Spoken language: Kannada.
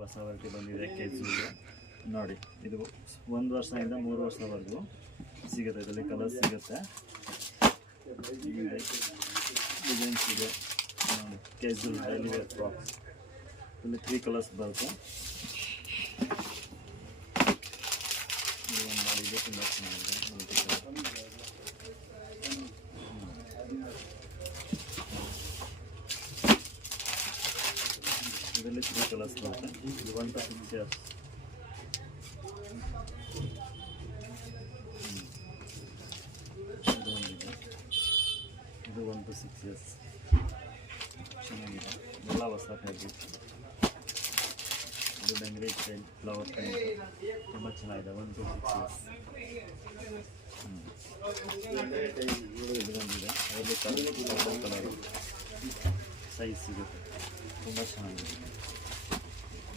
ಹೊಸ ವೆರೈಟಿ ಬಂದಿದೆ ಕೆಜುಗೆ ನೋಡಿ. ಇದು 1 ವರ್ಷದಿಂದ 3 ವರ್ಷದವರೆಗೂ ಸಿಗುತ್ತೆ. ಇದರಲ್ಲಿ ಕಲರ್ ಸಿಗುತ್ತೆ, ಡಿಸೈನ್ಸ್ ಇದೆ ನೋಡಿ. ಕೆಜು ಡೈಲಿ ವೇರ್ ಫ್ರಾಕ್ಸ್ ಇಲ್ಲಿ 3 ಕಲರ್ಸ್ ಬರುತ್ತೆ. ಇದು ಒಂದು ಮಾಡಿದೆ, ತುಂಬ ಚೆನ್ನಾಗಿದೆ. ಇದರಲ್ಲಿ 3 ಕಲರ್ಸ್ ಬರುತ್ತೆ. ಇದು 1 to 6 years. ಇದು ಒಂದಿದೆ, ಇದು 1 to 6 years. ಚೆನ್ನಾಗಿದೆ, ಎಲ್ಲ ಹೊಸ ಫ್ಯಾಬ್ರಿಕ್. ಇದು ಬೆಂಗ್ರಿ ಸ್ಟೈಲ್ ಫ್ಲವರ್ ಪ್ರಿಂಟ್, ತುಂಬ ಚೆನ್ನಾಗಿದೆ. 1 to 6 years. ಇದು ಬಂದಿದೆ, ಅದರಲ್ಲಿ ಕಲರು ಸೈಜ್ ಸಿಗುತ್ತೆ, ತುಂಬ ಚೆನ್ನಾಗಿದೆ.